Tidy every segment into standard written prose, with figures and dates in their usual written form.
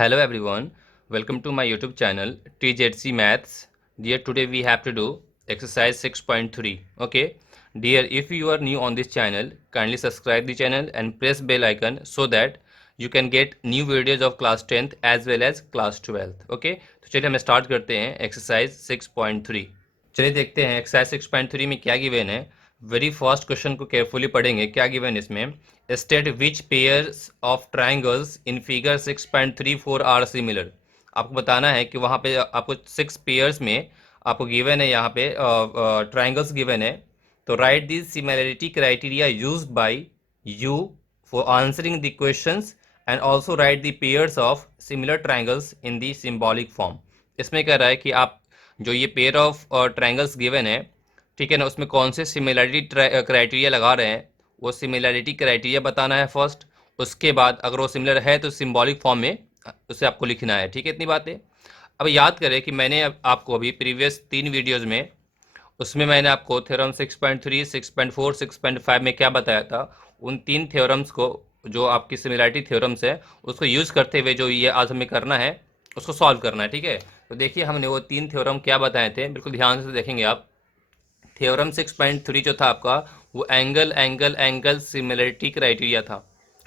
Hello everyone, welcome to my YouTube channel TZC Maths. Dear, today we have to do exercise 6.3. Okay, dear, if you are new on this channel, kindly subscribe the channel and press bell icon so that you can get new videos of class 10th as well as class 12th. Okay, तो चलिए हम start करते हैं exercise 6.3. चलिए देखते हैं exercise 6.3 में क्या गिवन है. वेरी फर्स्ट क्वेश्चन को केयरफुली पढ़ेंगे. क्या गिवन इसमें? State which pairs of triangles in figure 6.34 are similar. आपको बताना है कि वहाँ पे आपको 6 पेयर्स में आपको गिवन है, यहाँ पे ट्राइंगल्स गिवन है. तो right the similarity criteria use by you for answering the questions and also right the pairs of similar triangles in the symbolic form. इसमें कह रहा है कि आप जो ये पेयर ऑफ ट्राइंगल्स गिवन है, ठीक है ना, उसमें कौन से सिमिलरिटी क्राइटेरिया लगा रहे हैं, वो सिमिलरिटी क्राइटेरिया बताना है फर्स्ट. उसके बाद अगर वो सिमिलर है तो सिंबॉलिक फॉर्म में उसे आपको लिखना है. ठीक है, इतनी बातें. अब याद करें कि मैंने आपको अभी प्रीवियस 3 वीडियोज़ में, उसमें मैंने आपको थ्योरम 6.3, 6.4, 6.5 में क्या बताया था. उन 3 थ्योरम्स को, जो आपकी सिमिलरिटी थ्योरम्स है, उसको यूज़ करते हुए जो ये आज हमें करना है उसको सॉल्व करना है. ठीक है, तो देखिए हमने वो 3 थ्योरम क्या बताए थे, बिल्कुल ध्यान से देखेंगे आप. थ्योरम 6.3 जो था आपका, वो angle angle angle similarity criteria था.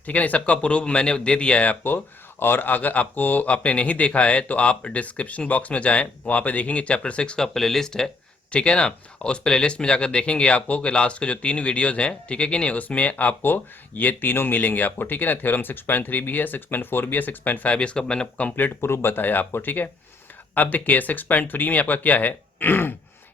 ठीक है ना, इस सबका प्रूफ मैंने दे दिया है आपको. और अगर आपने नहीं देखा है तो आप डिस्क्रिप्शन बॉक्स में जाएं, वहाँ पे देखेंगे चैप्टर 6 का प्लेलिस्ट है. ठीक है ना, और उस प्लेलिस्ट में जाकर देखेंगे आपको कि लास्ट के जो 3 वीडियोज़ हैं, ठीक है कि नहीं, उसमें आपको ये तीनों मिलेंगे आपको. ठीक है ना, थ्योरम 6.3 भी है, 6.4 भी है, 6.5 भी, इसका मैंने कंप्लीट प्रूफ बताया आपको. ठीक है, अब देखिए 6.3 में आपका क्या है.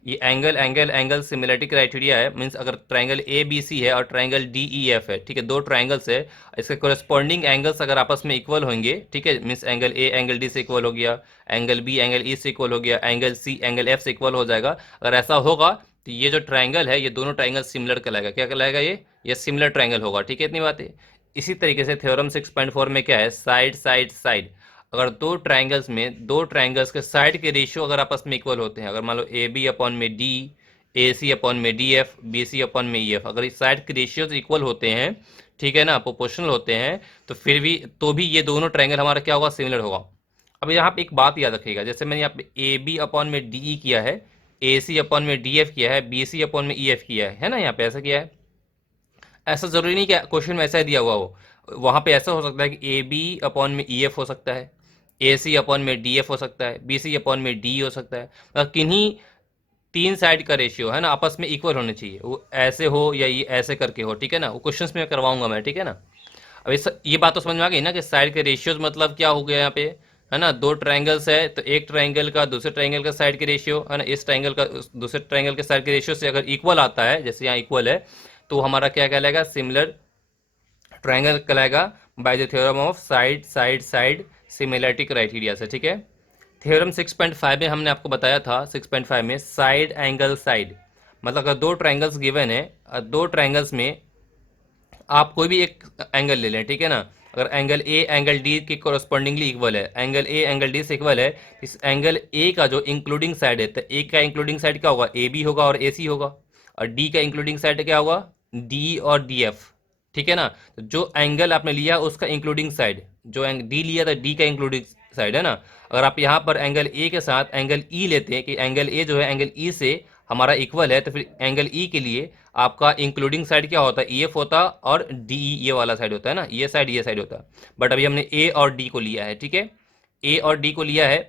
ये angle angle angle similarity criteria है. मींस अगर ट्राइंगल ए बी सी है और ट्राइंगल डी ई एफ है, ठीक है, 2 ट्राइंगल्स है, इसके कोरेस्पॉन्डिंग एंगल्स अगर आपस में इक्वल होंगे, ठीक है, means angle A angle D से इक्वल हो गया, एंगल बी एंगल ई से इक्वल हो गया, एंगल सी एंगल एफ से इक्वल हो जाएगा. अगर ऐसा होगा तो ये जो ट्राइंगल है, ये दोनों ट्राइंगल सिमिलर कहलाएगा. क्या कहलाएगा? ये सिमिलर ट्राइंगल होगा. ठीक है, इतनी बातें. इसी तरीके से थ्योरम 6.4 में क्या है, साइड साइड साइड. अगर दो ट्राइंगल्स के साइड के रेशियो अगर आपस में इक्वल होते हैं, अगर मान लो ए बी अपॉन में डी, ए सी अपॉन में D F, B C upon में ई एफ, अगर इस साइड के रेशियोज इक्वल होते हैं, ठीक है ना, प्रोपोर्शनल होते हैं, तो भी ये दोनों ट्राइंगल हमारा क्या होगा, सिमिलर होगा. अब यहाँ पे एक बात याद रखिएगा, जैसे मैंने यहाँ पे ए बी अपॉन में डी ई किया है, ए सी अपॉन में डी एफ किया है, बी सी अपॉन में ई एफ किया है ना, यहाँ पे ऐसा किया है. ऐसा जरूरी नहीं कि क्वेश्चन में ऐसा ही दिया हुआ हो. वहां पे ऐसा हो सकता है कि ए बी अपॉन में ई एफ हो सकता है, ए सी अपॉन में डी एफ हो सकता है, बी सी अपॉन में डी हो सकता है. मतलब किन्हीं 3 साइड का रेशियो है ना, आपस में इक्वल होने चाहिए. वो ऐसे हो या ये ऐसे करके हो, ठीक है ना, वो क्वेश्चंस में करवाऊंगा मैं. ठीक है ना, अब ये बात तो समझ में आ गई ना कि साइड के रेशियोज मतलब क्या हो गया यहाँ पे, है ना. 2 ट्राइंगल्स है तो एक ट्राइंगल का दूसरे ट्राइंगल का साइड के रेशियो, है ना, इस ट्राइंगल का दूसरे ट्राइंगल के साइड के रेशियो से अगर इक्वल आता है, जैसे यहाँ इक्वल है, तो हमारा क्या कहलाएगा, सिमिलर ट्राइंगल कहलाएगा by the theorem of side side side similarity criteria से. ठीक है, थ्योरम 6.5 में हमने आपको बताया था, 6.5 में साइड एंगल साइड, मतलब अगर 2 ट्राइंगल्स गिवन है, 2 ट्राइंगल्स में आप कोई भी एक एंगल ले लें, ठीक है ना. अगर एंगल ए एंगल डी के कोरस्पॉन्डिंगली इक्वल है, एंगल ए एंगल डी से इक्वल है, इस एंगल ए का जो इंक्लूडिंग साइड है, तो ए का इंक्लूडिंग साइड क्या होगा, ए बी होगा और ए सी होगा. और डी का इंक्लूडिंग साइड क्या होगा, डी और डी एफ. ठीक है ना, तो जो एंगल आपने लिया उसका इंक्लूडिंग साइड, जो डी लिया था डी का इंक्लूडिंग साइड, है ना. अगर आप यहाँ पर एंगल ए के साथ एंगल ई लेते हैं कि एंगल ए जो है एंगल ई से हमारा इक्वल है, तो फिर एंगल ई के लिए आपका इंक्लूडिंग साइड क्या होता है, ई एफ होता, और डी ये वाला साइड होता है ना, ये साइड होता. बट अभी हमने ए और डी को लिया है. ठीक है, ए और डी को लिया है,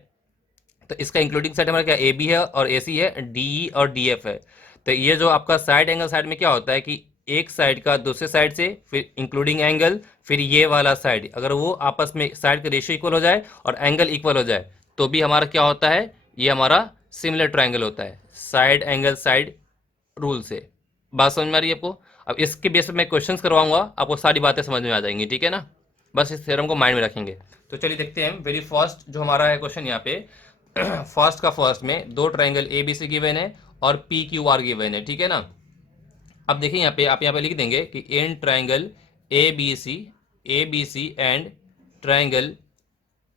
तो इसका इंक्लूडिंग साइड हमारा क्या, ए बी है और ए सी है, डी ई और डी एफ है. तो ये जो आपका साइड एंगल साइड में क्या होता है कि एक साइड का दूसरे साइड से, फिर इंक्लूडिंग एंगल, फिर ये वाला साइड, अगर वो आपस में साइड का रेशियो इक्वल हो जाए और एंगल इक्वल हो जाए, तो भी हमारा क्या होता है, ये हमारा सिमिलर ट्राइंगल होता है, साइड एंगल साइड रूल से. बात समझ में आ रही है आपको? अब इसके बेस पर मैं क्वेश्चंस करवाऊंगा, आपको सारी बातें समझ में आ जाएंगी. ठीक है ना, बस इस थ्योरम को माइंड में रखेंगे. तो चलिए देखते हैं वेरी फर्स्ट जो हमारा है क्वेश्चन यहाँ पे. फर्स्ट का फर्स्ट में 2 triangle A B C given है और पी क्यू आर गिवन है. ठीक है ना, अब देखिए यहाँ पे आप यहाँ पे लिख देंगे कि in triangle A B C and triangle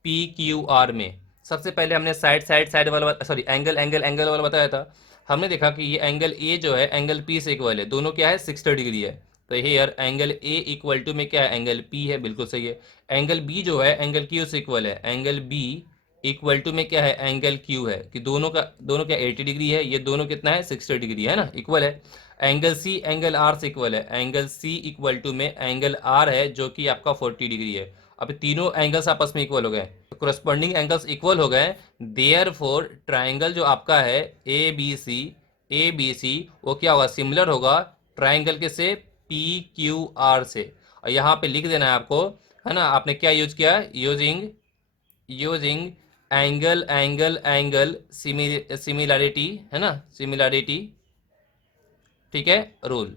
P Q R में, सबसे पहले हमने साइड साइड साइड वाला, सॉरी एंगल एंगल एंगल वाला बताया था. हमने देखा कि ये एंगल ए जो है एंगल पी से इक्वल है, दोनों क्या है, 60 डिग्री है. तो here angle A equal to में क्या है, एंगल पी है, बिल्कुल सही है। एंगल बी जो है एंगल क्यू से इक्वल है, एंगल बी इक्वल टू में क्या है, एंगल क्यू है, कि दोनों क्या 80 डिग्री है, ये दोनों कितना है 60 डिग्री है ना, इक्वल है। एंगल सी एंगल आर से इक्वल है, एंगल सी इक्वल टू में एंगल आर है जो कि आपका 40 डिग्री है। अब तीनों एंगल्स आपस में इक्वल हो गए, तो कोरस्पॉन्डिंग एंगल्स इक्वल हो गए, देयर फोर ट्राइंगल जो आपका है ए बी सी वो क्या होगा, सिमिलर होगा ट्राइंगल के से पी क्यू आर से। और यहाँ पे लिख देना है आपको, है ना, आपने क्या यूज किया, using using angle angle angle similarity, है ना, सिमिलैरिटी, ठीक है, रूल,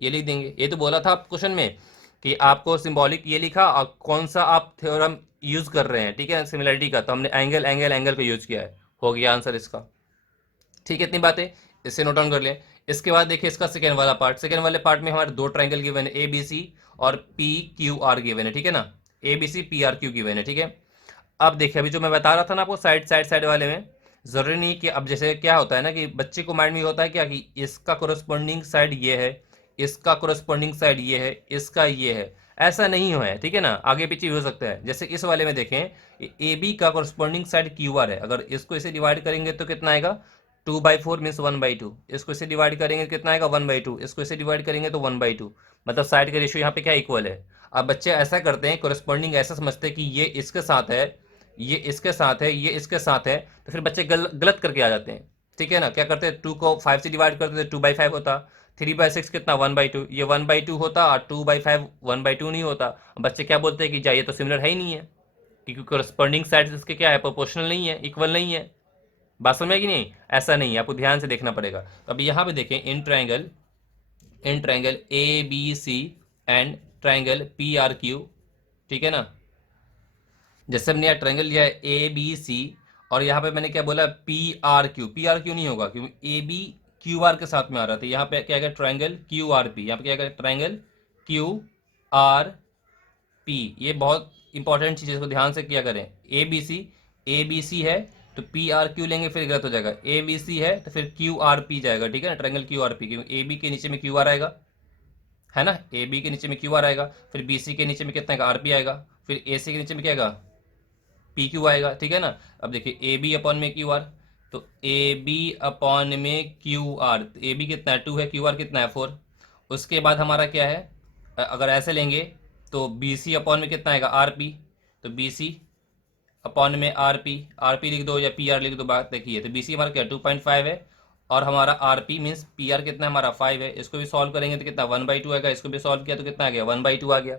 ये लिख देंगे। ये तो बोला था आप क्वेश्चन में कि आपको सिंबॉलिक ये लिखा और कौन सा आप थ्योरम यूज कर रहे हैं, ठीक है, सिमिलैरिटी का, तो हमने एंगल एंगल एंगल को यूज किया है, हो गया आंसर इसका। ठीक है, इतनी बातें इससे नोट डाउन कर लें। इसके बाद देखिए इसका सेकेंड वाला पार्ट, सेकेंड वाले पार्ट में हमारे दो ट्राइंगल गिवन है, ए बी सी और पी क्यू आर गिवन है, ठीक है ना, A B C P R Q given है, ठीक है। अब देखिए अभी जो मैं बता रहा था ना आपको साइड साइड साइड वाले में, जरूरी नहीं कि अब जैसे क्या होता है ना कि बच्चे को माइंड में होता है क्या कि इसका कोरस्पॉन्डिंग साइड ये है, इसका कोरस्पॉन्डिंग साइड ये है, इसका ये है, ऐसा नहीं हो है, ठीक है ना, आगे पीछे भी हो सकता है। जैसे इस वाले में देखें, ए बी का कोरस्पॉन्डिंग साइड क्यू आर है, अगर इसको इसे डिवाइड करेंगे तो कितना आएगा, 2/4 मीन्स 1/2, इसको इसे डिवाइड करेंगे कितना आएगा 1/2, इसको इसे डिवाइड करेंगे तो 1/2, मतलब साइड का रेशियो यहाँ पे क्या इक्वल है। अब बच्चे ऐसा करते हैं, कोरस्पॉन्डिंग ऐसा समझते हैं कि ये इसके साथ है, ये इसके साथ है, ये इसके साथ है, तो फिर बच्चे गलत करके आ जाते हैं, ठीक है ना। क्या करते हैं, 2 को 5 से डिवाइड करते थे 2/5 होता, 3/6 कितना 1/2, ये 1/2 होता और 2/5 1/2 नहीं होता। बच्चे क्या बोलते हैं कि जा ये तो सिमिलर है ही नहीं है, क्योंकि कोरस्पॉन्डिंग साइड इसके क्या है, प्रोपोर्शनल नहीं है, इक्वल नहीं है। बात समझ में कि नहीं, ऐसा नहीं है, आपको ध्यान से देखना पड़ेगा। तो अभी यहाँ पे देखें, in triangle A B C and triangle P R Q, ठीक है ना। जैसे हमने यहाँ ट्राइंगल लिया है ए बी सी और यहाँ पे मैंने क्या बोला, पी आर क्यू नहीं होगा क्योंकि ए बी क्यू आर के साथ में आ रहा था। यहाँ पे क्या आएगा, ट्राइंगल क्यू आर पी, यहाँ पे क्या आएगा, ट्राइंगल क्यू आर पी। ये बहुत इंपॉर्टेंट चीज़ है, इसको ध्यान से किया करें। ए बी सी है तो पी आर क्यू लेंगे फिर गलत हो जाएगा, ए बी सी है तो फिर क्यू आर पी जाएगा, ठीक है ना, ट्राइंगल क्यू आर पी, क्योंकि ए बी के नीचे में क्यू आर आएगा, है ना, ए बी के नीचे में क्यू आर आएगा, फिर बी सी के नीचे में कितना आएगा, आर पी आएगा, फिर ए सी के नीचे में क्या आएगा, पी क्यू आएगा, ठीक है ना। अब देखिए ए बी अपॉन में क्यू आर, तो ए बी अपॉन में क्यू आर, ए बी कितना है 2 है, क्यू आर कितना है 4। उसके बाद हमारा क्या है, अगर ऐसे लेंगे तो बी सी अपॉन में कितना आएगा, आर पी, तो बी सी अपॉन में आर पी लिख दो या पी आर लिख दो, बात देखिए। तो बी सी हमारा क्या 2.5 है और हमारा R P means P R कितना है हमारा 5 है। इसको भी सॉल्व करेंगे तो कितना 1/2 आएगा, इसको भी सॉल्व किया तो कितना आ गया 1/2 आ गया,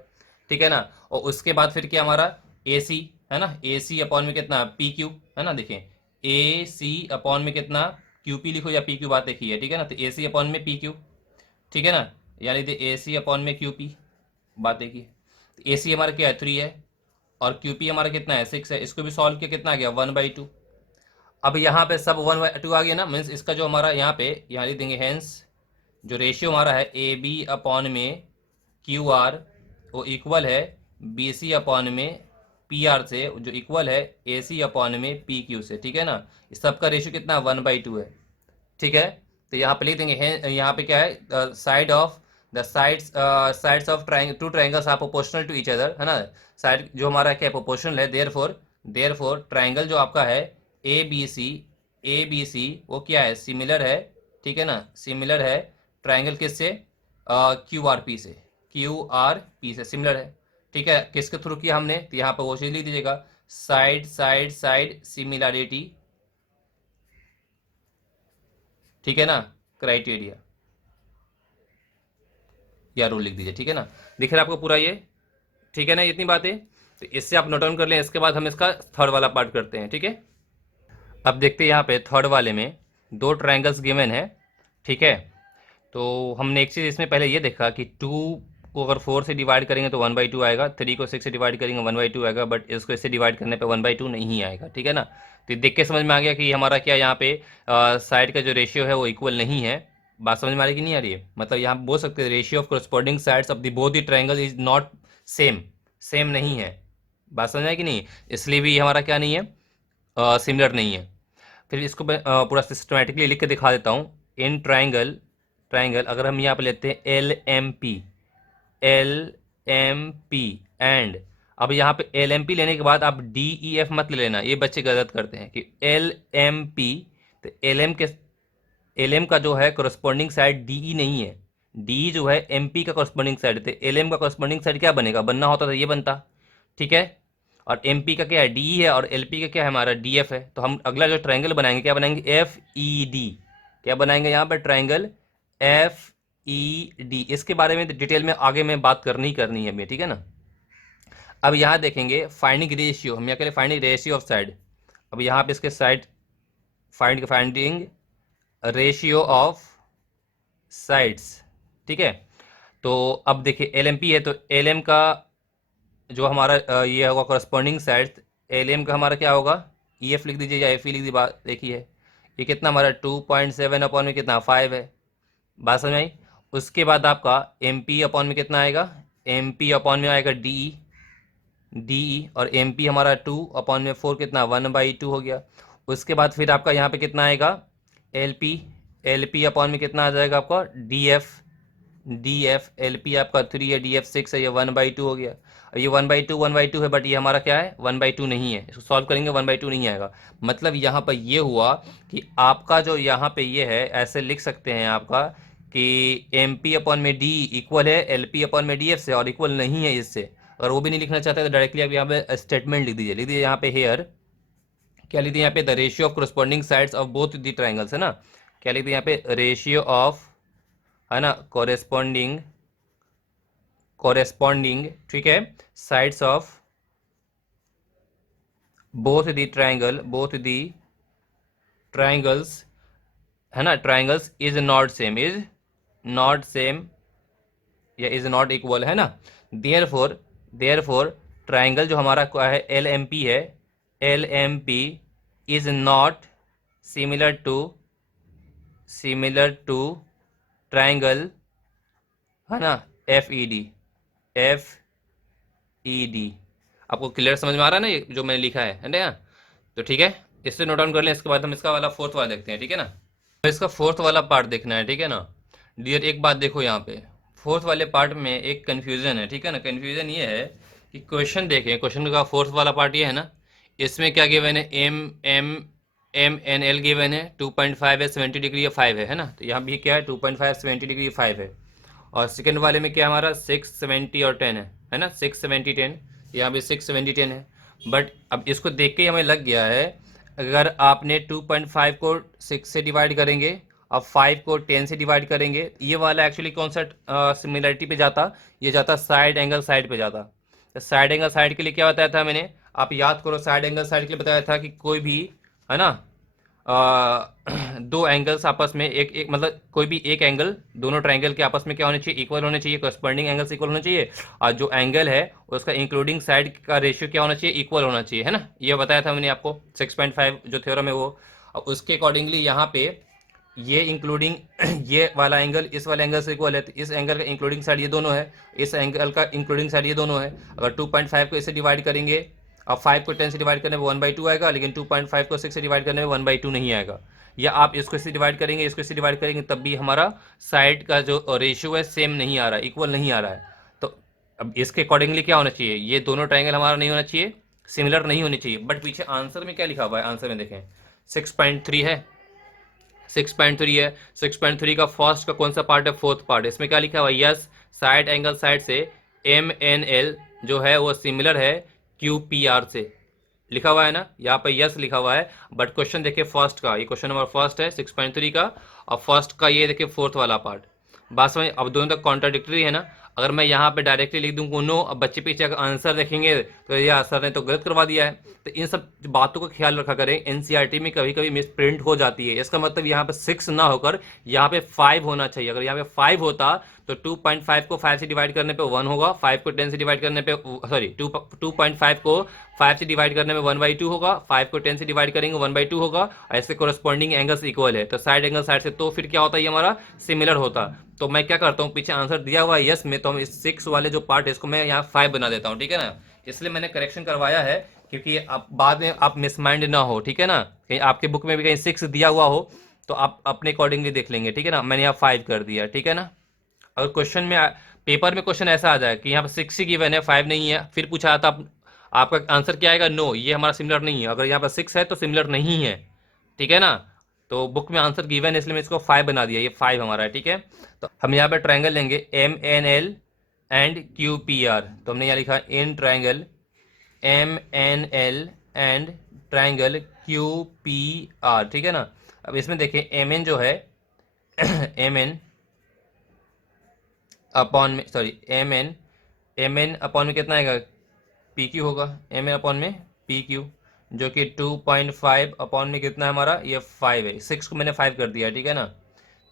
ठीक है ना। और उसके बाद फिर क्या हमारा ए सी, है ना, ए सी अपॉन में कितना पी क्यू, है ना, देखिए ए सी अपॉन में कितना क्यू पी लिखो या पी क्यू, बात देखिए, ठीक है ना। तो ए सी अपॉन में पी क्यू, ठीक है ना, यानी ए सी अपॉन में क्यू पी, बात देखिए। तो ए सी हमारा क्या है 3 है और क्यू पी हमारा कितना है 6 है, इसको भी सॉल्व किया कितना आ गया 1/2। अब यहाँ पे सब 1/2 आ गया ना, मीन्स इसका जो हमारा यहाँ पे यहाँ लिख देंगे, हेंस जो रेशियो हमारा है ए बी अपॉन में क्यू आर वो इक्वल है बी सी अपॉन में पी आर से, जो इक्वल है ए सी अपॉन में पी क्यू से, ठीक है ना। इस सब का रेशियो कितना 1/2 है, ठीक है। तो यहाँ पे लिख देंगे, यहाँ पे क्या है, side of the sides of two triangles are proportional to each other, है ना। साइड जो हमारा क्या प्रोपोर्शनल है, देयरफॉर ट्राइंगल जो आपका है ए बी सी वो क्या है, सिमिलर है, ठीक है ना, सिमिलर है ट्राइंगल किससे, क्यू आर पी से, क्यू आर पी से सिमिलर है, ठीक है। किसके थ्रू किया हमने, तो यहाँ पर वो चीज लिख दीजिएगा, साइड साइड साइड सिमिलैरिटी, ठीक है ना, क्राइटेरिया या रूल लिख दीजिए, ठीक है ना। दिख रहा है आपको पूरा ये, ठीक है ना, इतनी बातें तो इससे आप नोट डाउन कर लें। इसके बाद हम इसका थर्ड वाला पार्ट करते हैं, ठीक है। अब देखते हैं यहाँ पे थर्ड वाले में दो ट्राइंगल्स गिवन है, ठीक है। तो हमने एक चीज़ इसमें पहले ये देखा कि 2 को अगर 4 से डिवाइड करेंगे तो 1/2 आएगा, 3 को 6 से डिवाइड करेंगे 1/2 आएगा, बट इसको इससे डिवाइड करने पे 1/2 नहीं आएगा, ठीक है ना। तो देख के समझ में आ गया कि हमारा क्या यहाँ पे साइड का जो रेशियो है वो इक्वल नहीं है। बात समझ में आ रही कि नहीं आ रही है, मतलब यहाँ बोल सकते हैं ratio of corresponding sides of the both the triangle is not same, same नहीं है। बात समझ में आई कि नहीं, इसलिए भी हमारा क्या नहीं है, सिमिलर नहीं है। फिर इसको मैं पूरा सिस्टमेटिकली लिख के दिखा देता हूँ। इन ट्राइंगल अगर हम यहाँ पे लेते हैं L M P, LMP and, अब यहाँ पे LMP लेने के बाद आप DEF मत ले लेना, ये बच्चे गलत करते हैं कि LMP, तो LM का जो है करस्पॉन्डिंग साइड DE नहीं है, DE जो है MP का करस्पॉन्डिंग साइड है, तो LM का करस्पॉन्डिंग साइड क्या बनेगा, बनना होता तो ये बनता, ठीक है। और MP का क्या है, DE है, और LP का क्या है हमारा, DF है। तो हम अगला जो ट्रायंगल बनाएंगे क्या बनाएंगे, FED, क्या बनाएंगे यहाँ पर ट्रायंगल FED। इसके बारे में डिटेल में आगे में बात करनी ही करनी है हमें, ठीक है ना। अब यहाँ देखेंगे फाइंडिंग रेशियो, हम यहाँ करें फाइंडिंग रेशियो ऑफ साइड। अब यहाँ पे इसके side finding ratio of sides, ठीक है। तो अब देखिए LMP है, तो LM का जो हमारा ये होगा करस्पॉन्डिंग साइड, LM का हमारा क्या होगा, EF लिख दीजिए या FE लिख दीजिए, बात देखिए ये कितना हमारा 2.7 अपॉन में कितना 5 है, बात समझ में आई। उसके बाद आपका MP अपॉन में कितना आएगा, MP अपॉन में आएगा DE, और MP हमारा 2 अपॉन में 4 कितना 1/2 हो गया। उसके बाद फिर आपका यहाँ पे कितना आएगा LP अपॉन में कितना आ जाएगा आपका DF, LP आपका 3 है, DF 6 है, ये 1/2 हो गया। अब ये 1/2 है, बट ये हमारा क्या है 1/2 नहीं है, इसको सॉल्व करेंगे 1/2 नहीं आएगा। मतलब यहाँ पर ये हुआ कि आपका जो यहाँ पे ये है, ऐसे लिख सकते हैं आपका कि MP अपॉन में D इक्वल है LP अपॉन में DF से, और इक्वल नहीं है इससे। अगर वो भी नहीं लिखना चाहते तो डायरेक्टली आप यहाँ पे स्टेटमेंट लिख दीजिए यहाँ पे हेयर, क्या लिख दिए यहाँ पे, the ratio of corresponding sides of both the triangles, है ना। क्या लिख दिए यहाँ पे, रेशियो ऑफ, है ना, कॉरेस्पॉन्डिंग, ठीक है, sides of both the triangles, है ना, ट्राइंगल्स इज नॉट सेम या इज नॉट इक्वल, है ना। देयरफॉर ट्राइंगल जो हमारा क्या है LMP है, LMP is not similar to triangle, है ना, FED। आपको क्लियर समझ में आ रहा है ना ये जो मैंने लिखा है ना। तो ठीक है, इससे नोट डाउन कर लें। इसके बाद हम इसका वाला फोर्थ वाला देखते हैं, ठीक है ना। तो इसका फोर्थ वाला पार्ट देखना है, ठीक है ना डियर। एक बात देखो यहाँ पे फोर्थ वाले पार्ट में एक कन्फ्यूजन है, ठीक है ना। कन्फ्यूजन ये है कि क्वेश्चन देखें, क्वेश्चन का फोर्थ वाला पार्ट ये है ना, इसमें क्या गिवन है, MNL गिवन है, 2.5 है, 70 डिग्री या 5 है ना। तो यहाँ भी क्या है 2.5 70 डिग्री 5 है। और सेकंड वाले में क्या हमारा 6 70 और 10 है ना, 6 70 10, यहाँ भी 6 70 10 है। बट अब इसको देख के हमें लग गया है, अगर आपने 2.5 को 6 से डिवाइड करेंगे और 5 को 10 से डिवाइड करेंगे, ये वाला एक्चुअली कौन सा सिमिलरिटी पे जाता, ये जाता साइड एंगल साइड पे जाता। तो साइड एंगल साइड के लिए क्या बताया था मैंने, आप याद करो, साइड एंगल साइड के लिए बताया था कि कोई भी, है ना, दो एंगल्स आपस में एक मतलब कोई भी एक एंगल दोनों ट्रायंगल के आपस में क्या होने चाहिए, इक्वल होने चाहिए, करस्पॉन्डिंग एंगल्स इक्वल होने चाहिए, और जो एंगल है उसका इंक्लूडिंग साइड का रेशियो क्या होना चाहिए, इक्वल होना चाहिए, है ना। ये बताया था मैंने आपको 6.5 जो थ्योरम है वो। और उसके अकॉर्डिंगली यहाँ पे ये इंक्लूडिंग ये वाला एंगल इस वाले एंगल से इक्वल है, तो इस एंगल का इंक्लूडिंग साइड ये दोनों है, इस एंगल का इंक्लूडिंग साइड ये दोनों है। अगर 2.5 को इससे डिवाइड करेंगे, अब 5 को 10 से डिवाइड करने में 1/2 आएगा, लेकिन 2.5 को 6 से डिवाइड करने में 1/2 नहीं आएगा। या आप इसको इससे डिवाइड करेंगे, इसको इससे डिवाइड करेंगे, तब भी हमारा साइड का जो रेशियो है सेम नहीं आ रहा है, इक्वल नहीं आ रहा है। तो अब इसके अकॉर्डिंगली क्या होना चाहिए, ये दोनों ट्राइंगल हमारा नहीं होना चाहिए, सिमिलर नहीं होनी चाहिए। बट पीछे आंसर में क्या लिखा हुआ है, आंसर में देखें 6.3 है, 6.3 है। 6.3 का फर्स्ट का कौन सा पार्ट है, फोर्थ पार्ट। इसमें क्या लिखा हुआ है, यस साइड एंगल साइड से MNL जो है वो सिमिलर है QPR से, लिखा हुआ है ना यहाँ पे, यस लिखा हुआ है। बट क्वेश्चन देखिए फर्स्ट का, ये क्वेश्चन नंबर फर्स्ट है 6.3 का, और फर्स्ट का ये देखिए फोर्थ वाला पार्ट। बात समझ, अब दोनों तक कॉन्ट्राडिक्टरी है ना। अगर मैं यहाँ पे डायरेक्टली लिख दूँ नो, अब बच्चे पीछे अगर आंसर देखेंगे तो ये सर ने तो गलत करवा दिया है। तो इन सब बातों का ख्याल रखा करें, NCERT में कभी कभी मिस प्रिंट हो जाती है। इसका मतलब यहाँ पे 6 ना होकर यहाँ पे 5 होना चाहिए। अगर यहाँ पे 5 होता तो 2.5 को 5 से डिवाइड करने पे 1 होगा, 5 को 10 से डिवाइड करने पे, सॉरी 2.5 को 5 से डिवाइड करने में 1/2 होगा, 5 को 10 से डिवाइड करेंगे 1/2 होगा। ऐसे कोरस्पॉन्डिंग एंगल्स इक्वल है, तो साइड एंगल साइड से, तो फिर क्या होता है, ये हमारा सिमिलर होता। तो मैं क्या करता हूँ, पीछे आंसर दिया हुआ है यस में, तो हम इस 6 वाले जो पार्ट है इसको मैं यहाँ 5 बना देता हूँ, ठीक है ना। इसलिए मैंने करेक्शन करवाया है, क्योंकि आप बाद में आप मिसमाइंड ना हो, ठीक है ना। कहीं आपके बुक में भी कहीं 6 दिया हुआ हो तो आप अपने अकॉर्डिंगली देख लेंगे, ठीक है ना। मैंने यहाँ 5 कर दिया, ठीक है ना। अगर क्वेश्चन में पेपर में क्वेश्चन ऐसा आ जाए कि यहाँ पर 6 ही गिवन है, 5 नहीं है, फिर पूछा जाता आपका आंसर क्या आएगा, नो, ये हमारा सिमिलर नहीं है। अगर यहाँ पर 6 है तो सिमिलर नहीं है, ठीक है ना। तो बुक में आंसर गिवन है इसलिए मैं इसको 5 बना दिया, ये 5 हमारा है, ठीक है। तो हम यहाँ पे ट्राइंगल लेंगे MNL एंड QPR। तो हमने यहाँ लिखा in triangle MNL and triangle QPR, ठीक है ना। अब इसमें देखिए MN जो है MN अपॉन में, सॉरी MN अपॉन में कितना आएगा, PQ होगा, MN अपॉन में PQ, जो कि 2.5 अपॉन में कितना है हमारा, ये 5 है, 6 को मैंने 5 कर दिया, ठीक है ना।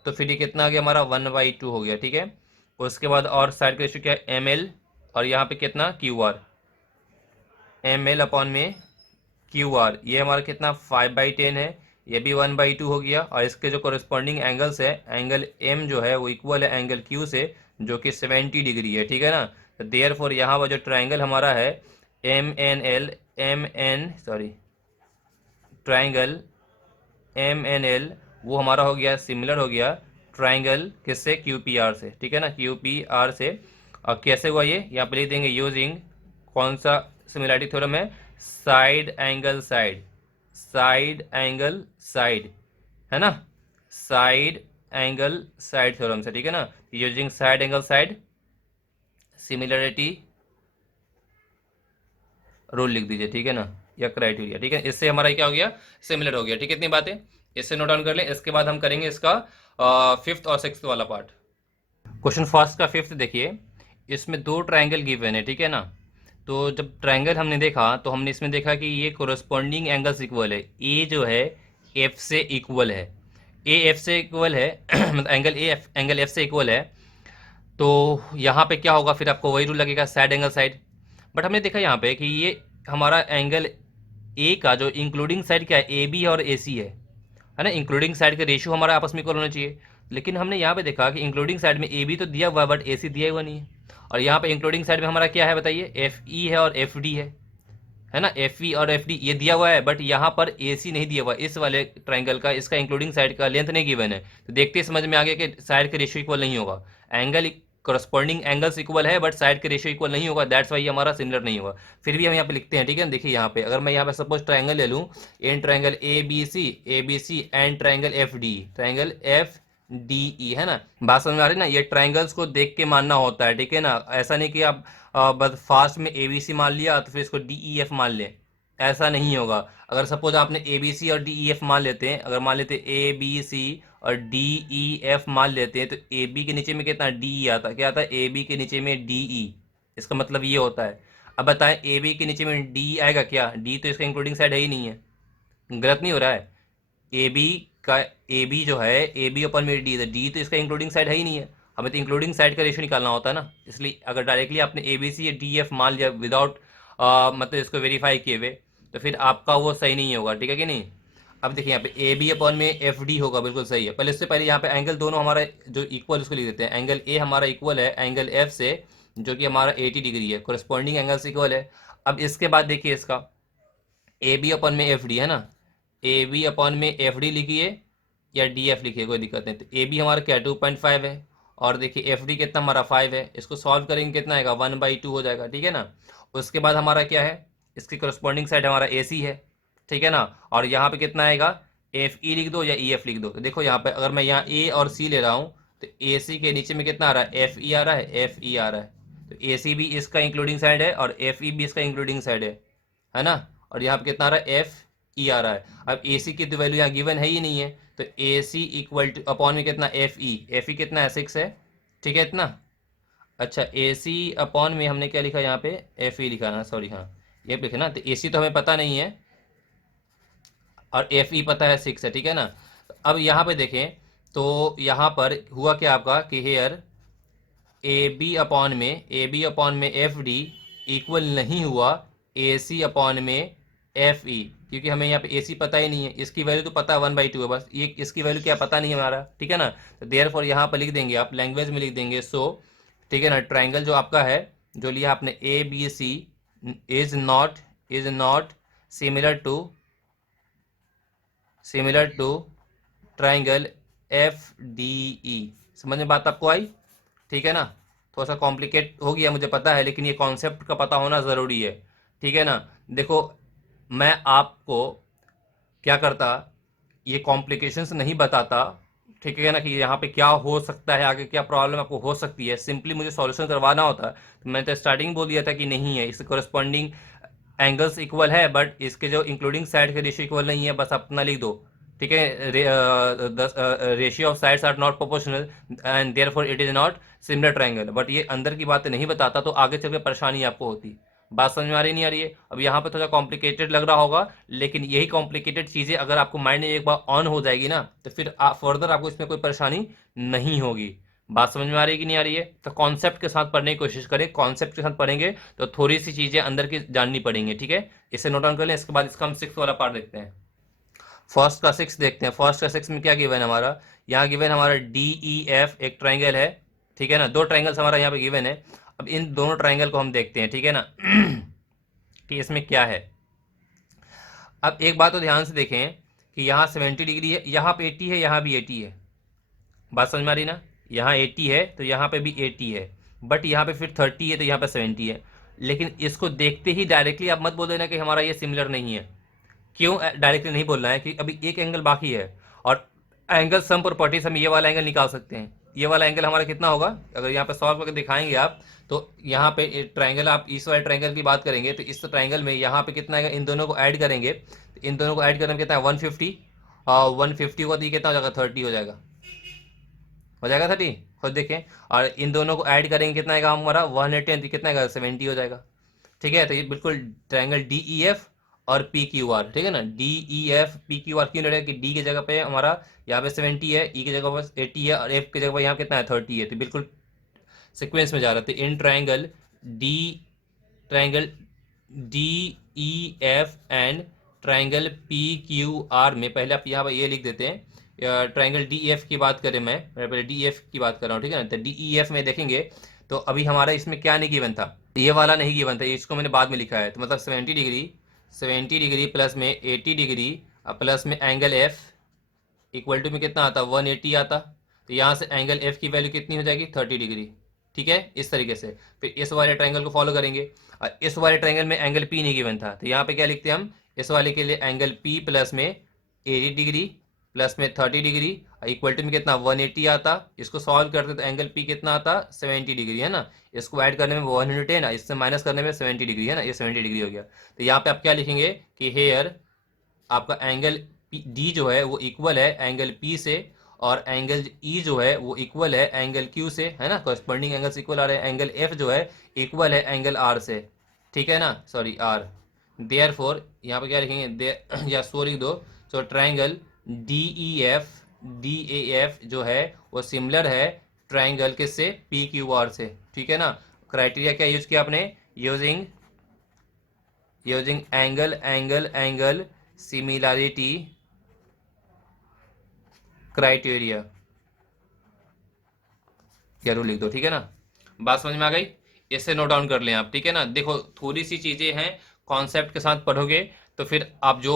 तो फिर ये कितना आ गया हमारा 1/2 हो गया, ठीक है। उसके बाद और साइड का रेशियो क्या है ML, और यहाँ पे कितना QR, ML अपॉन में QR, ये हमारा कितना 5/10 है, ये भी 1/2 हो गया। और इसके जो कोरिस्पॉन्डिंग एंगल्स है, एंगल M जो है वो इक्वल है एंगल Q से, जो कि 70 डिग्री है, ठीक है ना। तो देयरफॉर यहाँ पर जो ट्राइंगल हमारा है ट्राइंगल MNL वो हमारा हो गया सिमिलर हो गया ट्राइंगल किससे, QPR से, ठीक है ना, QPR से। अब कैसे हुआ ये, यहाँ पे लिख देंगे यूजिंग कौन सा सिमिलरिटी थ्योरम है, side angle side, side angle side, है ना, साइड एंगल साइड थ्योरम से, ठीक है ना। Using side angle side similarity rule लिख दीजिए, ठीक है ना, या क्राइटेरिया, ठीक है। इससे हमारा क्या हो गया, सिमिलर हो गया, ठीक है। इतनी बातें इससे नोट डाउन कर लें। इसके बाद हम करेंगे इसका 5th और 6th वाला पार्ट। क्वेश्चन फर्स्ट का 5th देखिए, इसमें 2 ट्राइंगल गिवन है, ठीक है ना। तो जब ट्राइंगल हमने देखा तो हमने इसमें देखा कि ये कोरस्पॉन्डिंग एंगल्स इक्वल है, ए जो है एफ से इक्वल है, ए एफ से इक्वल है मतलब एंगल एफ से इक्वल है। तो यहाँ पे क्या होगा, फिर आपको वही रूल लगेगा, साइड एंगल साइड। बट हमने देखा यहाँ पे कि ये हमारा एंगल ए का जो इंक्लूडिंग साइड क्या है, ए बी और ए सी है ना। इंक्लूडिंग साइड का रेशियो हमारा आपस में इक्वल होना चाहिए। लेकिन हमने यहाँ पे देखा कि इंक्लूडिंग साइड में ए बी तो दिया हुआ है बट ए सी दिया हुआ नहीं है। और यहाँ पे इंक्लूडिंग साइड में हमारा क्या है बताइए, एफ ई है और एफ डी है ना। एफ ई और एफ डी ये दिया हुआ है, बट यहाँ पर ए सी नहीं दिया हुआ इस वाले ट्राइंगल का, इसका इंक्लूडिंग साइड का लेंथ नहीं गिवन है। तो देखते ही समझ में आ गया कि साइड का रेशियो इक्वल नहीं होगा। एंगल करस्पॉन्डिंग एंगल्स इक्वल है बट साइड के रेशियो इक्वल नहीं होगा, दैट्स वाई हमारा सिमिलर नहीं होगा। फिर भी हम यहाँ पे लिखते हैं, ठीक है। देखिए यहाँ पे अगर मैं यहाँ पे सपोज ट्राइंगल ले लूँ, in triangle A B C and triangle F D E, है ना। बात समझ में आ रही है ना। ये ट्राइंगल्स को देख के मानना होता है, ठीक है ना। ऐसा नहीं कि आप बस फास्ट में ए बी सी मान लिया तो फिर इसको डी ई एफ मान लें, ऐसा नहीं होगा। अगर सपोज आपने ए बी सी और डी ई एफ मान लेते हैं, अगर मान लेते ए बी सी और डी ई एफ मान लेते हैं, तो ए बी के नीचे में कितना डी ई आता है, क्या आता है, ए बी के नीचे में डी ई, इसका मतलब ये होता है। अब बताएं ए बी के नीचे में डी आएगा क्या, डी तो इसका इंक्लूडिंग साइड है ही नहीं है, गलत नहीं हो रहा है। ए बी का ए बी जो है ए बी अपन में डी है, डी तो इसका इंक्लूडिंग साइड है ही नहीं है। हमें तो इंक्लूडिंग साइड का रेशियो निकालना होता है ना। इसलिए अगर डायरेक्टली आपने ए बी सी या डी एफ मान लिया विदाउट मतलब इसको वेरीफाई किए हुए, तो फिर आपका वो सही नहीं होगा, ठीक है कि नहीं। अब देखिए यहाँ पे ए बी अपॉन में एफ डी होगा, बिल्कुल सही है। पहले इससे पहले यहाँ पे एंगल दोनों हमारा जो इक्वल उसको लिख देते हैं। एंगल ए हमारा इक्वल है एंगल एफ से, जो कि हमारा 80 डिग्री है, कोरस्पॉन्डिंग एंगल्स इक्वल है। अब इसके बाद देखिए इसका ए बी अपॉन में एफ डी है ना, ए बी अपॉन में एफ डी लिखिए या डी एफ लिखिए, कोई दिक्कत नहीं। तो ए बी हमारा क्या 2.5 है, और देखिए एफ डी कितना हमारा 5 है। इसको सॉल्व करेंगे कितना आएगा 1/2 हो जाएगा, ठीक है ना। उसके बाद हमारा क्या है, इसकी करस्पॉन्डिंग साइड हमारा ए सी है, ठीक है ना। और यहाँ पे कितना आएगा, एफ ई लिख दो या ई एफ लिख दो। तो देखो यहाँ पे अगर मैं यहाँ ए और सी ले रहा हूँ, तो ए सी के नीचे में कितना आ रहा है, एफ ई आ रहा है, एफ ई आ रहा है। तो ए सी भी इसका इंक्लूडिंग साइड है और एफ ई भी इसका इंक्लूडिंग साइड है ना। और यहाँ पे कितना आ रहा है, एफ ई आ रहा है। अब ए सी की तो वैल्यू यहाँ गिवन है ही नहीं है, तो ए सी इक्वल टू अपॉन में कितना, एफ ई कितना है 6 है, ठीक है इतना। अच्छा ए सी अपॉन में हमने क्या लिखा यहाँ पे, एफ ई लिखा ना, सॉरी हाँ ये लिखा ना। तो ए सी तो हमें पता नहीं है और एफ ई पता है 6 है, ठीक है ना। अब यहाँ पे देखें तो यहाँ पर हुआ क्या आपका कि हेयर ए बी अपॉन में एफ डी इक्वल नहीं हुआ ए सी अपॉन में एफ ई, क्योंकि हमें यहाँ पे ए सी पता ही नहीं है। इसकी वैल्यू तो पता है 1/2 है, बस ये इसकी वैल्यू क्या पता नहीं है हमारा, ठीक है ना। तो देयरफॉर यहाँ पर लिख देंगे आप लैंग्वेज में लिख देंगे सो, ठीक है ना। ट्राइंगल जो आपका है जो लिया आपने A B C is not similar to triangle F D E. समझ में बात आपको आई, ठीक है ना। थोड़ा सा कॉम्प्लिकेट हो गया मुझे पता है, लेकिन ये कॉन्सेप्ट का पता होना ज़रूरी है, ठीक है ना। देखो, मैं आपको क्या करता, ये कॉम्प्लिकेशंस नहीं बताता, ठीक है ना, कि यहाँ पे क्या हो सकता है, आगे क्या प्रॉब्लम आपको हो सकती है। सिंपली मुझे सॉल्यूशन करवाना होता, तो मैंने तो स्टार्टिंग बोल दिया था कि नहीं है, इससे कोरस्पॉन्डिंग एंगल्स इक्वल है, बट इसके जो इंक्लूडिंग साइड के रेशियो इक्वल नहीं है, बस अपना लिख दो, ठीक है। Ratio of sides are not proportional and therefore it is not similar triangle. But ये अंदर की बातें नहीं बताता, तो आगे चल के परेशानी आपको होती। बात समझ में आ रही नहीं आ रही है? अब यहाँ पे थोड़ा कॉम्प्लिकेटेड लग रहा होगा, लेकिन यही कॉम्प्लिकेटेड चीज़ें अगर आपको माइंड में एक बार ऑन हो जाएगी ना, तो फिर फर्दर आपको इसमें कोई परेशानी नहीं होगी। बात समझ में आ रही है कि नहीं आ रही है? तो कॉन्सेप्ट के साथ पढ़ने की कोशिश करें, कॉन्सेप्ट के साथ पढ़ेंगे तो थोड़ी सी चीज़ें अंदर की जाननी पड़ेंगी, ठीक है। इसे नोट डाउन कर लें, इसके बाद इसका हम 6 वाला पार्ट देखते हैं। फर्स्ट का 6 देखते हैं। फर्स्ट का 6 में क्या गिवन है हमारा? यहाँ गिवन हमारा डी ई एफ एक ट्राइंगल है, ठीक है ना। दो ट्राइंगल्स हमारा यहाँ पे गिवन है। अब इन दोनों ट्राइंगल को हम देखते हैं, ठीक है ना, कि इसमें क्या है। अब एक बात तो ध्यान से देखें कि यहाँ 70 डिग्री है, यहाँ पे 80 है, यहाँ भी 80 है। बात समझ में आ रही ना? यहाँ 80 है तो यहाँ पे भी 80 है, बट यहाँ पे फिर 30 है तो यहाँ पे 70 है। लेकिन इसको देखते ही डायरेक्टली आप मत बोल देना कि हमारा ये सिमिलर नहीं है। क्यों डायरेक्टली नहीं बोलना है? कि अभी एक एंगल बाकी है, और एंगल सम प्रॉपर्टीज हम ये वाला एंगल निकाल सकते हैं। ये वाला एंगल हमारा कितना होगा, अगर यहाँ पे सॉल्व करके दिखाएंगे आप, तो यहाँ पे ट्राइंगल, आप इस वाले ट्राइंगल की बात करेंगे तो इस ट्राइंगल में यहाँ पे कितना आएगा, इन दोनों को ऐड करेंगे तो इन दोनों को ऐड करने में कितना है 150, और 150 का तो ये कितना हो जाएगा 30 हो जाएगा, 30 खुद देखें। और इन दोनों को ऐड करेंगे कितना आएगा हमारा 110, कितना आएगा 70 हो जाएगा, ठीक है। तो ये बिल्कुल ट्रायंगल डी ई एफ और पी क्यू आर, ठीक है ना। D E F P Q are क्यों लड़ेगा कि डी की जगह पे हमारा यहाँ पे 70 है, ई की जगह पर 80 है, और एफ की जगह पर यहाँ कितना है 30 है, तो बिल्कुल सिक्वेंस में जा रहा था। इन triangle D E F and triangle P Q R में पहले आप यहाँ पर ये लिख देते हैं। ट्रायंगल डी ई एफ की बात करें, मैं पहले डी ई एफ की बात कर रहा हूँ, ठीक है ना। तो डी ई एफ में देखेंगे तो अभी हमारा इसमें क्या नहीं गिवन था, ये वाला नहीं गिवन था, इसको मैंने बाद में लिखा है। तो मतलब 70 डिग्री प्लस में 80 डिग्री प्लस में एंगल एफ इक्वल टू में कितना आता 180 आता। तो यहाँ से एंगल एफ की वैल्यू कितनी हो जाएगी 30 डिग्री, ठीक है। इस तरीके से फिर इस वाले ट्रायंगल को फॉलो करेंगे, और इस वाले ट्रायंगल में एंगल पी नहीं गिवन था, तो यहाँ पे क्या लिखते हैं हम, इस वाले के लिए एंगल पी प्लस में 80 डिग्री प्लस में 30 डिग्री इक्वल टू में कितना 180 आता। इसको सॉल्व करते तो एंगल पी कितना आता 70 डिग्री, है ना। इसको ऐड करने में 110, इससे माइनस करने में 70 डिग्री, है ना, ये 70 डिग्री हो गया। तो यहाँ पे आप क्या लिखेंगे कि हेयर आपका एंगल डी जो है वो इक्वल है एंगल पी से, और एंगल ई जो है वो इक्वल है एंगल क्यू से, है ना। कॉरस्पॉन्डिंग एंगल्स इक्वल आ रहे हैं। एंगल एफ जो है इक्वल है एंगल आर से, ठीक है ना, सॉरी आर। देयरफॉर यहाँ पे क्या लिखेंगे या सो लिख दो, सो ट्रायंगल डी ए एफ जो है वो सिमिलर है ट्रायंगल किससे, पी क्यू आर से, ठीक है ना। क्राइटेरिया क्या यूज किया आपने, using angle angle angle similarity criteria, जरूर लिख दो, ठीक है ना। बात समझ में आ गई? इससे नोट डाउन कर लें आप, ठीक है ना। देखो थोड़ी सी चीजें हैं, कॉन्सेप्ट के साथ पढ़ोगे तो फिर आप जो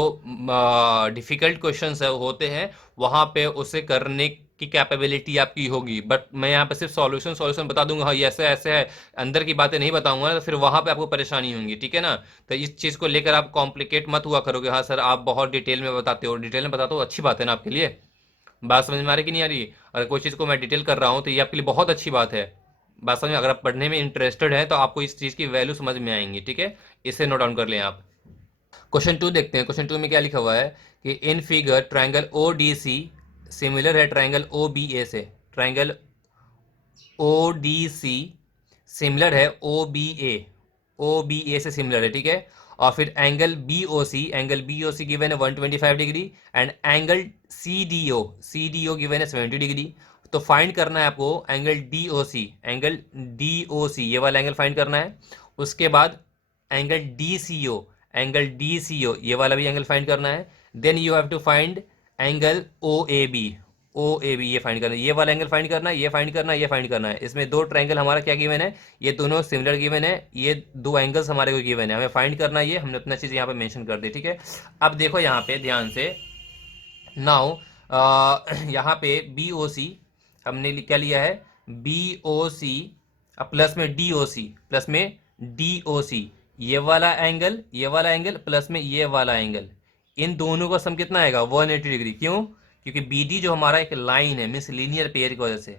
डिफिकल्ट क्वेश्चंस है होते हैं वहां पे उसे करने की कैपेबिलिटी आपकी होगी। बट मैं यहाँ पे सिर्फ सॉल्यूशन बता दूंगा, हाँ ये ऐसे ऐसे है, अंदर की बातें नहीं बताऊंगा ना, तो फिर वहां पे आपको परेशानी होगी, ठीक है ना। तो इस चीज को लेकर आप कॉम्प्लिकेट मत हुआ करोगे, हाँ सर आप बहुत डिटेल में बताते हो, डिटेल में बताते हो अच्छी बात है ना आपके लिए। बात समझ में आ रही कि नहीं आ रही? अगर कोई चीज़ को मैं डिटेल कर रहा हूँ तो ये आपके लिए बहुत अच्छी बात है। बात समझ में, अगर आप पढ़ने में इंटरेस्टेड हैं तो आपको इस चीज़ की वैल्यू समझ में आएंगी, ठीक है। इसे नोट डाउन कर लें आप। क्वेश्चन 2 देखते हैं। क्वेश्चन 2 में क्या लिखा हुआ है कि in figure triangle O D C similar है ट्राइंगल ओ बी ए से। Triangle O D C similar है ओ बी ए से सिमिलर है, ठीक है। और फिर angle B O C given है 125 degree, and angle C D O given है 70 डिग्री। तो फाइंड करना है आपको एंगल डी ओ सी ये वाला एंगल फाइंड करना है। उसके बाद एंगल डी सी ओ ये वाला भी एंगल फाइंड करना है। Then you have to find angle O A B ये फाइंड करना है, ये वाला एंगल फाइंड करना है, ये फाइंड करना है, ये फाइंड करना है। इसमें दो ट्रायंगल हमारा क्या गिवन है, ये दोनों सिमिलर गिवन है, ये दो एंगल्स हमारे को गिवन है, हमें फाइंड करना है। ये हमने अपना चीज यहाँ पे मेंशन कर दी, ठीक है। अब देखो यहाँ पे ध्यान से, नाउ यहाँ पे बी ओ सी हमने क्या लिया है, बी ओ सी अब प्लस में डी ओ सी, प्लस में डी ओ सी, ये वाला एंगल प्लस में ये वाला एंगल, इन दोनों का सम कितना आएगा 180 डिग्री। क्यों? क्योंकि बी डी जो हमारा एक लाइन है, मीन्स लीनियर पेयर की वजह से,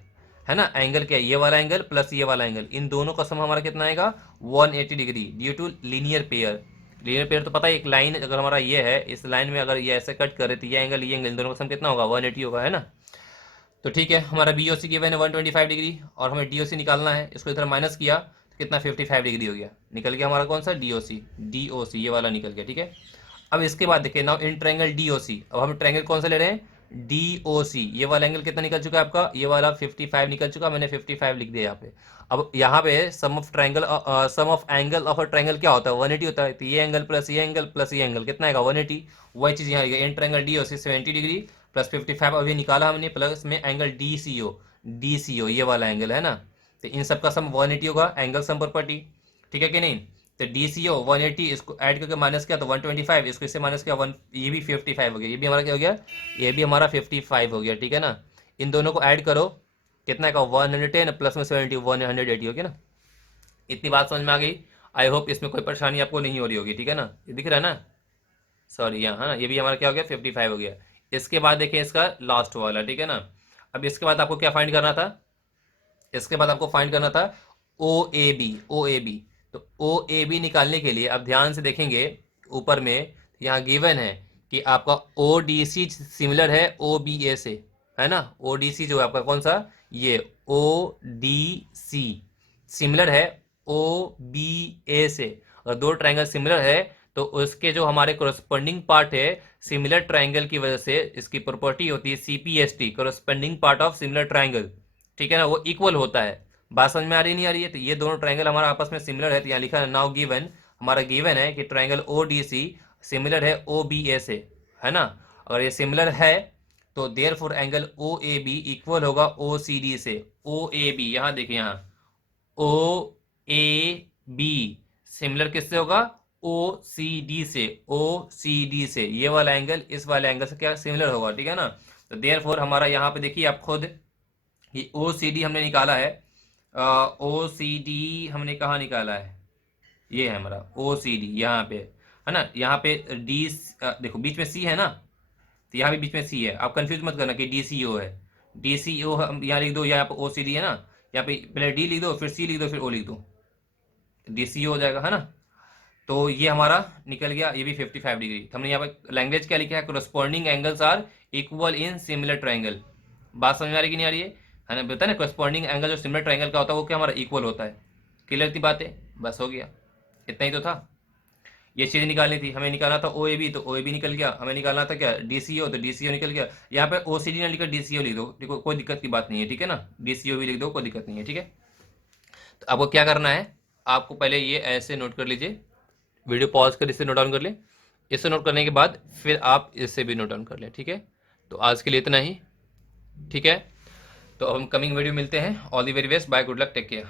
है ना। एंगल क्या है? ये वाला एंगल प्लस ये वाला एंगल, इन दोनों का सम हमारा कितना आएगा 180 degree due to linear pair. Linear pair तो पता है, एक लाइन अगर हमारा ये है, इस लाइन में अगर ये ऐसे कट करे तो ये एंगल इन दोनों का सम कितना होगा 180 होगा, है ना। तो ठीक है, हमारा बी ओ सी गिवन है 125 डिग्री और हमें डी ओ सी निकालना है। इसको इधर माइनस किया तो कितना 55 डिग्री हो गया, निकल गया हमारा कौन सा डी ओ सी, ये वाला निकल गया। ठीक है, अब इसके बाद देखिए now in triangle D O C, अब हम ट्रायंगल कौन सा ले रहे हैं डी ओ सी। ये वाला एंगल कितना निकल चुका है आपका, ये वाला 55 निकल चुका, मैंने 55 लिख दिया यहाँ पे। अब यहाँ पे sum of angle of a triangle क्या होता है 180 होता है, तो ये एंगल प्लस ये एंगल प्लस ये एंगल कितना आएगा 180। वही चीज यहाँ in triangle D O C 70 degree plus 55 अभी निकाला हमने, प्लस में एंगल डी सी ओ ये वाला एंगल है ना, तो इन सब का सम 180 होगा, एंगल सम प्रॉपर्टी। ठीक है कि नहीं। तो डी सी ओ 180, इसको ऐड करके माइनस किया तो 125, इसको इससे माइनस किया 1, ये भी 55 हो गया, ये भी हमारा क्या हो गया, ये भी हमारा 55 हो गया। ठीक है ना, इन दोनों को ऐड करो कितना का 110 प्लस में 70 180 हो गया ना। इतनी बात समझ में आ गई। आई होप इसमें कोई परेशानी आपको नहीं हो रही होगी। ठीक है ना, ये दिख रहा है ना, सॉरी यहाँ, है ना, ये भी हमारा क्या हो गया 55 हो गया। इसके बाद देखिए इसका लास्ट वाला, ठीक है ना। अब इसके बाद आपको क्या फाइंड करना था, इसके बाद आपको फाइंड करना था ओ ए बी। तो ओ ए बी निकालने के लिए अब ध्यान से देखेंगे ऊपर में, यहाँ गिवन है कि आपका ओ डी सी सिमिलर है ओ बी ए से, है ना। ओ डी सी जो है आपका कौन सा, ये ओ डी सी सिमिलर है ओ बी ए से। अगर दो ट्रायंगल सिमिलर है तो उसके जो हमारे कोरस्पोंडिंग पार्ट है सिमिलर ट्रायंगल की वजह से, इसकी प्रॉपर्टी होती है CPST, corresponding part of similar triangle. ठीक है ना, वो इक्वल होता है। बात समझ में आ रही नहीं आ रही है। तो ये दोनों ट्रायंगल हमारा आपस में सिमिलर है, तो यहाँ लिखा है नाउ गिवन, हमारा गिवन है कि triangle O D C similar है ओ बी ए से, है ना। अगर ये सिमिलर है तो therefore angle O A B equal होगा ओ सी डी से। ओ ए बी, यहाँ देखिए, यहाँ ओ ए बी सिमिलर किससे होगा ओ सी डी से, ओ सी डी से। ये वाला एंगल इस वाले एंगल से क्या सिमिलर होगा, ठीक है ना। तो देयर फोर हमारा यहाँ पे देखिए आप खुद, ये ओ सी डी हमने निकाला है, ओ सी डी हमने कहाँ निकाला है, ये है हमारा ओ सी डी यहाँ पे, है ना। यहाँ पे डी देखो बीच में सी है ना, तो यहाँ भी बीच में सी है। आप कंफ्यूज मत करना कि डी सी ओ है, डी सी ओ हम यहाँ लिख दो, यहाँ पे ओ सी डी है ना, यहाँ पे पहले डी लिख दो फिर सी लिख दो फिर ओ लिख दो, डी सी ओ हो जाएगा, है ना। तो ये हमारा निकल गया, ये भी 55 डिग्री। तो हमने यहाँ पे लैंग्वेज क्या लिखा है, corresponding angles are equal in similar triangle. बात समझ में आ रही कि नहीं आ रही है ना। बताया ना कोरस्पॉन्डिंग एंगल जो सिमिलर ट्रायंगल का होता है वो क्या हमारा इक्वल होता है। क्लियर थी बातें, बस हो गया, इतना ही तो था। ये चीज़ निकालनी थी, हमें निकालना था ओ ए बी, तो ओ ए बी निकल गया। हमें निकालना था क्या डी सी ओ, तो डी सी ओ निकल गया। यहाँ पे ओ सी डी ना लिखा डी सी ओ लिख दो, देखो कोई दिक्कत की बात नहीं है, ठीक है ना। डी सी ओ भी लिख दो, कोई दिक्कत नहीं है, ठीक है। तो आपको क्या करना है, आपको पहले ये ऐसे नोट कर लीजिए, वीडियो पॉज कर इसे नोट डाउन कर ले। इसे नोट करने के बाद फिर आप इससे भी नोट डाउन कर लें, ठीक है। तो आज के लिए इतना ही, ठीक है। तो हम कमिंग वीडियो मिलते हैं। All the very best, bye, good luck, take care.